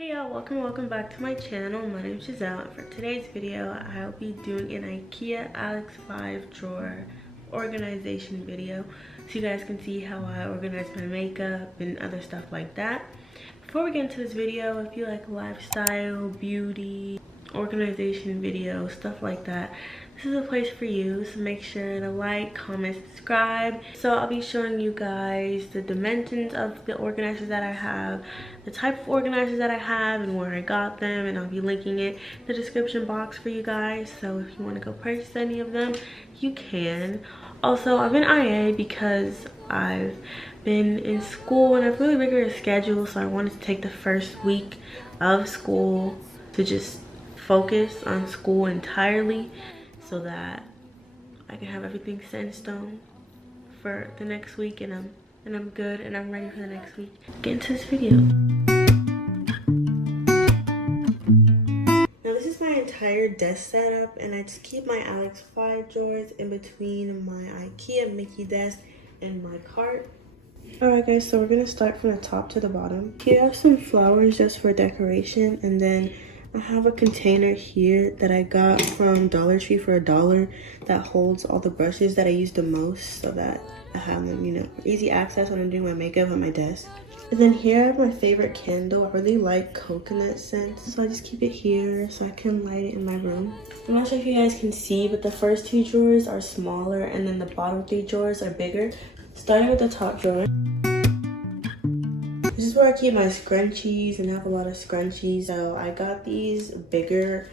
Hey y'all, welcome back to my channel. My name is Giselle, and for today's video I'll be doing an Ikea Alex 5 drawer organization video so you guys can see how I organize my makeup and other stuff like that. Before we get into this video, if you like lifestyle, beauty, organization videos, stuff like that, this is a place for you. So make sure to like, comment, subscribe. So I'll be showing you guys the dimensions of the organizers that I have, the type of organizers that I have, and where I got them, and I'll be linking it in the description box for you guys. So if you want to go purchase any of them, you can. Also, I've been IA because I've been in school and I have a really rigorous schedule, so I wanted to take the first week of school to just focus on school entirely so that I can have everything set in stone for the next week, and I'm good and I'm ready for the next week. Get into this video. Now this is my entire desk setup, and I just keep my Alex 5 drawers in between my Ikea Mickey desk and my cart. Alright guys, so we're gonna start from the top to the bottom. Here I have some flowers just for decoration, and then I have a container here that I got from Dollar Tree for $1 that holds all the brushes that I use the most, so that I have them, you know, for easy access when I'm doing my makeup on my desk. And then here I have my favorite candle. I really like coconut scent, so I just keep it here so I can light it in my room. I'm not sure if you guys can see, but the first two drawers are smaller and then the bottom three drawers are bigger. Starting with the top drawer. This is where I keep my scrunchies, and I have a lot of scrunchies. So I got these bigger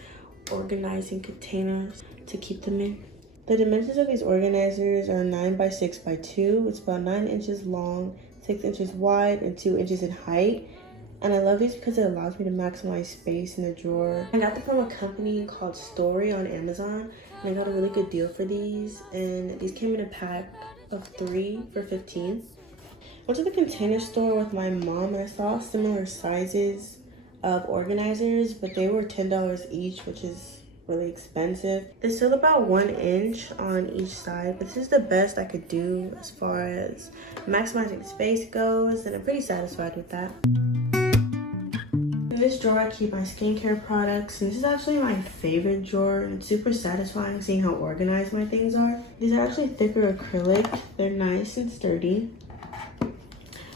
organizing containers to keep them in. The dimensions of these organizers are 9 by 6 by 2. It's about 9 inches long, 6 inches wide, and 2 inches in height. And I love these because it allows me to maximize space in the drawer. I got them from a company called Story on Amazon, and I got a really good deal for these. And these came in a pack of 3 for $15. I went to the Container Store with my mom, and I saw similar sizes of organizers, but they were $10 each, which is really expensive. It's still about 1 inch on each side, but this is the best I could do as far as maximizing space goes, and I'm pretty satisfied with that. In this drawer I keep my skincare products, and this is actually my favorite drawer, and it's super satisfying seeing how organized my things are. These are actually thicker acrylic. They're nice and sturdy.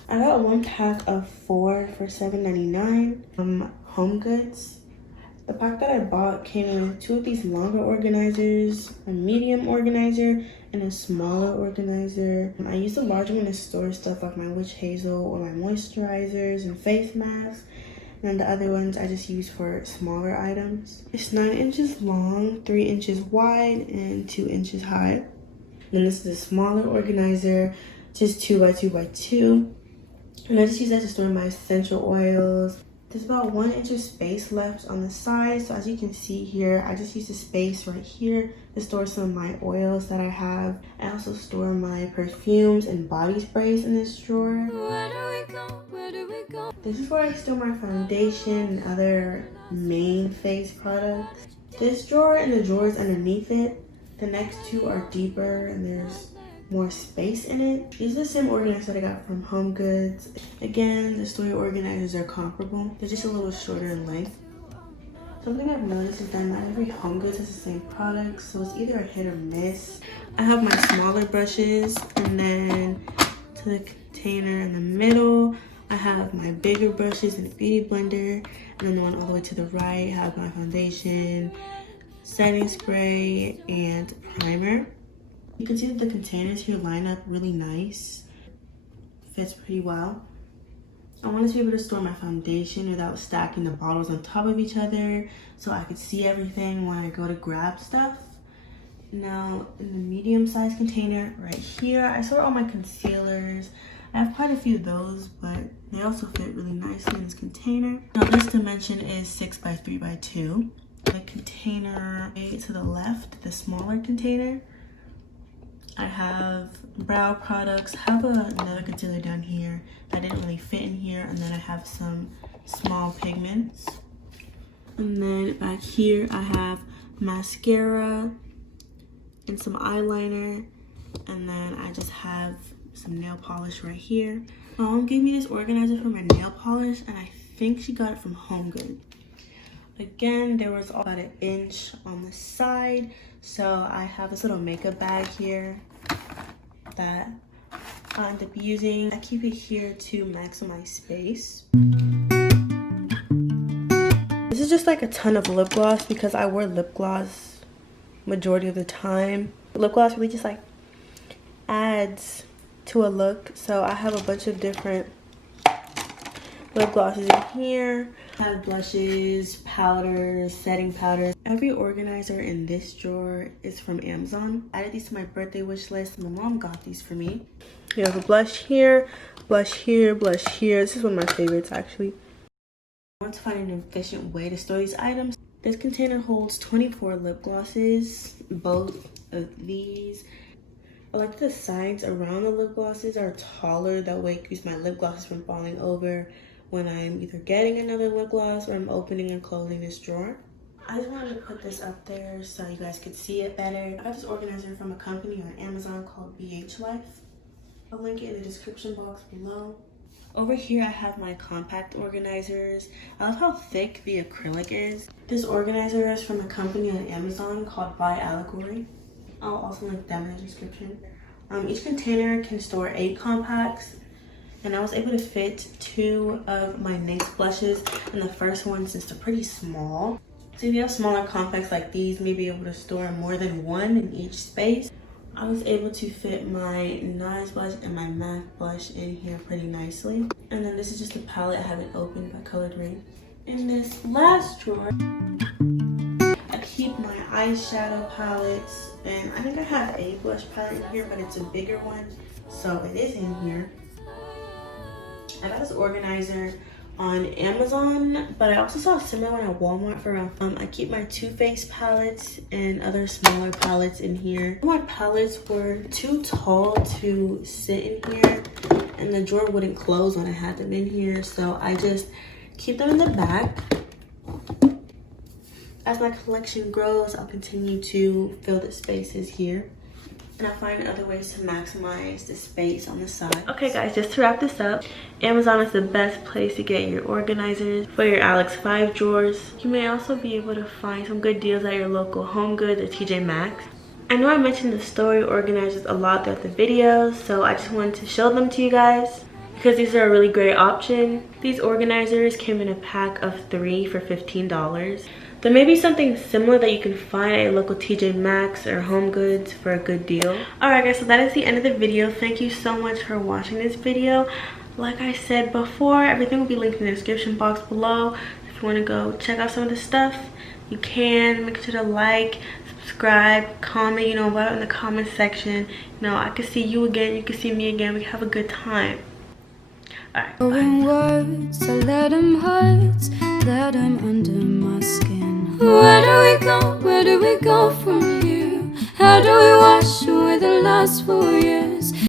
I got one pack of 4 for $7.99 from Home Goods. The pack that I bought came with 2 of these longer organizers, a medium organizer, and a smaller organizer. I use the larger one to store stuff like my witch hazel or my moisturizers and face masks. And then the other ones I just use for smaller items. It's 9 inches long, 3 inches wide, and 2 inches high. Then this is a smaller organizer, just 2 by 2 by 2. And I just use that to store my essential oils. There's about 1 inch of space left on the side. So as you can see here, I just use the space right here to store some of my oils that I have. I also store my perfumes and body sprays in this drawer. Where do we go? This is where I store my foundation and other main face products. This drawer and the drawers underneath it, the next two are deeper and there's more space in it. These are the same organizers that I got from Home Goods. Again, the Story organizers are comparable. They're just a little shorter in length. Something I've noticed is that not every Home Goods has the same products, so it's either a hit or miss. I have my smaller brushes, and then to the container in the middle, I have my bigger brushes in a beauty blender, and then the one all the way to the right, I have my foundation, setting spray, and primer. You can see that the containers here line up really nice. Fits pretty well. I wanted to be able to store my foundation without stacking the bottles on top of each other, so I could see everything when I go to grab stuff. Now, in the medium-sized container right here, I store all my concealers. I have quite a few of those, but they also fit really nicely in this container. Now, this dimension is 6 by 3 by 2. The container to the left, the smaller container, I have brow products. I have another concealer down here that didn't really fit in here, and then I have some small pigments. And then back here I have mascara and some eyeliner, and then I just have some nail polish right here. My mom gave me this organizer for my nail polish, and I think she got it from HomeGoods. Again, there was about an inch on the side. So I have this little makeup bag here that I end up using. I keep it here to maximize space. This is just like a ton of lip gloss because I wear lip gloss majority of the time. Lip gloss really just like adds to a look. So I have a bunch of different lip glosses in here. I have blushes, powders, setting powders. Every organizer in this drawer is from Amazon. I added these to my birthday wish list. My mom got these for me. You have a blush here, blush here, blush here. This is one of my favorites actually. I want to find an efficient way to store these items. This container holds 24 lip glosses, both of these. I like the sides around the lip glosses are taller. That way it keeps my lip glosses from falling over when I'm either getting another lip gloss or I'm opening and closing this drawer. I just wanted to put this up there so you guys could see it better. I got this organizer from a company on Amazon called BH Life. I'll link it in the description box below. Over here I have my compact organizers. I love how thick the acrylic is. This organizer is from a company on Amazon called By Allegory. I'll also link them in the description. Each container can store 8 compacts, and I was able to fit 2 of my NYX blushes in the first one since they're pretty small. So if you have smaller compacts like these, you may be able to store more than 1 in each space. I was able to fit my NYX blush and my MAC blush in here pretty nicely. And then this is just a palette I haven't opened by Colored Ring. In this last drawer, I keep my eyeshadow palettes, and I think I have a blush palette in here, but it's a bigger one, so it is in here. I got this organizer on Amazon, but I also saw a similar one at Walmart for around I keep my Too Faced palettes and other smaller palettes in here. My palettes were too tall to sit in here, and the drawer wouldn't close when I had them in here, so I just keep them in the back. As my collection grows, I'll continue to fill the spaces here, and I'll find other ways to maximize the space on the side. Okay guys, just to wrap this up, Amazon is the best place to get your organizers for your Alex 5 drawers. You may also be able to find some good deals at your local HomeGoods or TJ Maxx. I know I mentioned the story organizers a lot throughout the videos, so I just wanted to show them to you guys because these are a really great option. These organizers came in a pack of 3 for $15. There may be something similar that you can find at your local TJ Maxx or HomeGoods for a good deal. Alright guys, so that is the end of the video. Thank you so much for watching this video. Like I said before, everything will be linked in the description box below. If you want to go check out some of this stuff, you can. Make sure to like, subscribe, comment, you know, about in the comment section. You know, I can see you again, you can see me again. We can have a good time. Alright, bye. Words, I let them hurt, let them under my skin. Where do we go? Where do we go from here? How do we wash away the last 4 years?